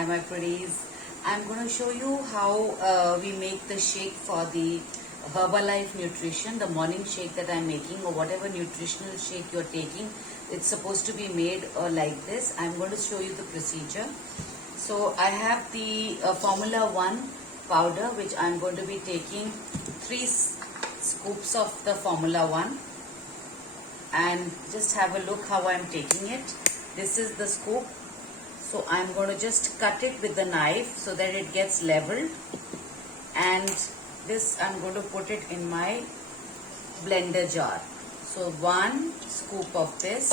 Hi my pretties. I'm going to show you how we make the shake for the Herbalife nutrition, the morning shake that I'm making, or whatever nutritional shake you're taking. It's supposed to be made like this. I'm going to show you the procedure. So I have the Formula 1 powder, which I'm going to be taking 3 scoops of the Formula 1, and just have a look how I'm taking it. This is the scoop. So I'm going to just cut it with the knife so that it gets leveled, and this I'm going to put it in my blender jar. So 1 scoop of this.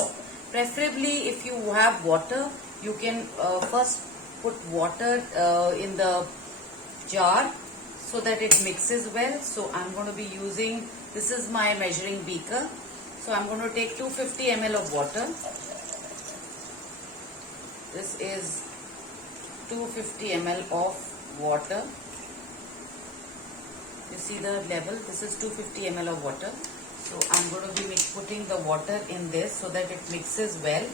Preferably if you have water, you can first put water in the jar so that it mixes well. So I'm going to be using, this is my measuring beaker. So I'm going to take 250 ml of water. This is 250 ml of water. You see the level? This is 250 ml of water. So I'm going to be putting the water in this so that it mixes well,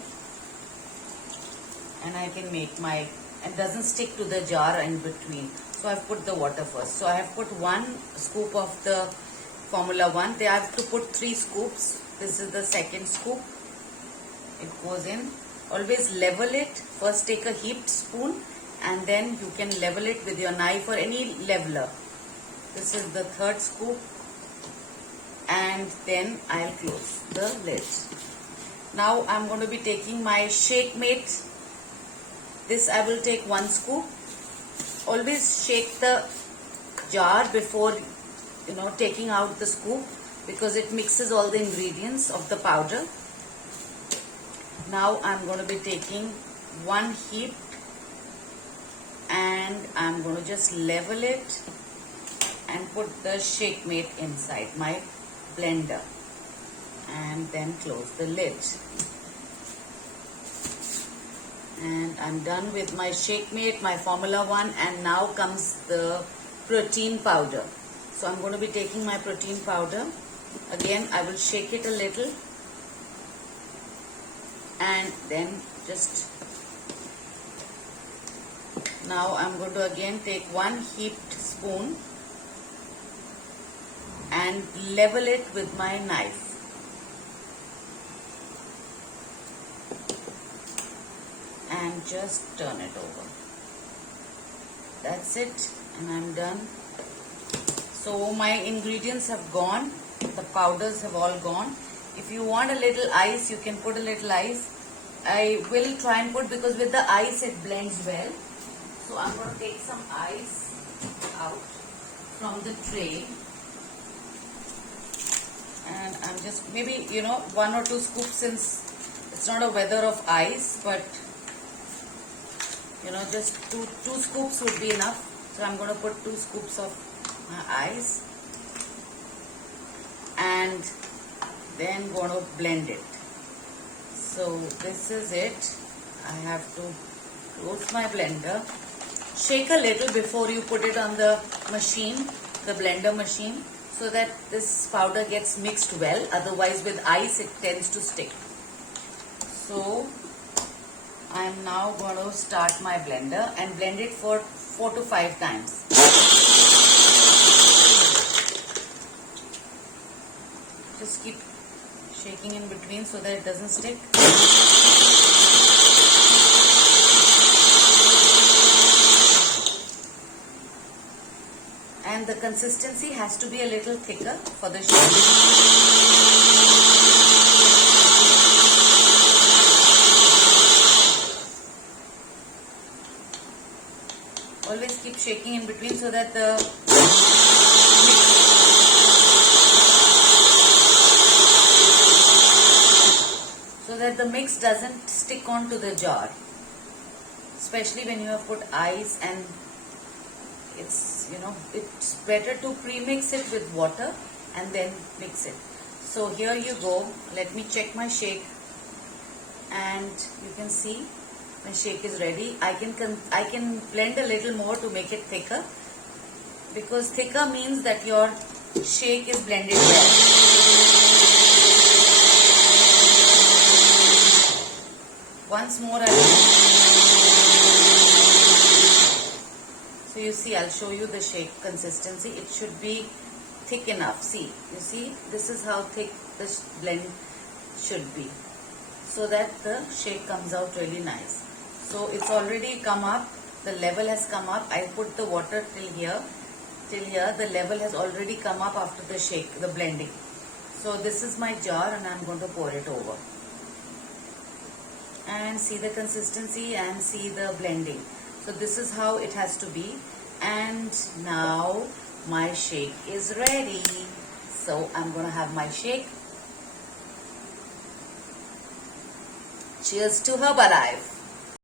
and I can make my, and doesn't stick to the jar in between. So I've put the water first. So I have put 1 scoop of the Formula 1. They have to put 3 scoops. This is the second scoop. It goes in. Always level it. First take a heaped spoon, and then you can level it with your knife or any leveler. This is the third scoop, and then I'll close the lid. Now I'm going to be taking my shake mate. This I will take 1 scoop. Always shake the jar before taking out the scoop, because it mixes all the ingredients of the powder. Now I'm going to be taking 1 heap, and I'm going to just level it and put the shake mate inside my blender, and then close the lid. And I'm done with my shake mate, my Formula 1, and now comes the protein powder. So I'm going to be taking my protein powder. Again, I will shake it a little, and then just, now I'm going to again take 1 heaped spoon and level it with my knife. And just turn it over. That's it, and I'm done. So my ingredients have gone, the powders have all gone. If you want a little ice, you can put a little ice. I will try and put, because with the ice it blends well. So I'm going to take some ice out from the tray, and I'm just maybe 1 or 2 scoops, since it's not a weather of ice, but just two scoops would be enough. So I'm going to put 2 scoops of my ice, and then going to blend it. So this is it. I have to close my blender. Shake a little before you put it on the machine, the blender machine, so that this powder gets mixed well. Otherwise with ice it tends to stick. So I am now going to start my blender and blend it for 4 to 5 times. Just keep shaking in between so that it doesn't stick. And the consistency has to be a little thicker for the shake. Always keep shaking in between so that the mix doesn't stick onto the jar, especially when you have put ice, and it's it's better to pre-mix it with water and then mix it. So here you go. Let me check my shake, and you can see my shake is ready. I can blend a little more to make it thicker, because thicker means that your shake is blended well. Once more I will see, I'll show you the shake consistency. It should be thick enough. See, you see, this is how thick this blend should be, so that the shake comes out really nice. So it's already come up, the level has come up. I put the water till here, the level has already come up after the shake, the blending. So this is my jar and I'm going to pour it over. And see the consistency and see the blending. So this is how it has to be. And now my shake is ready. So I'm going to have my shake. Cheers to Herbalife.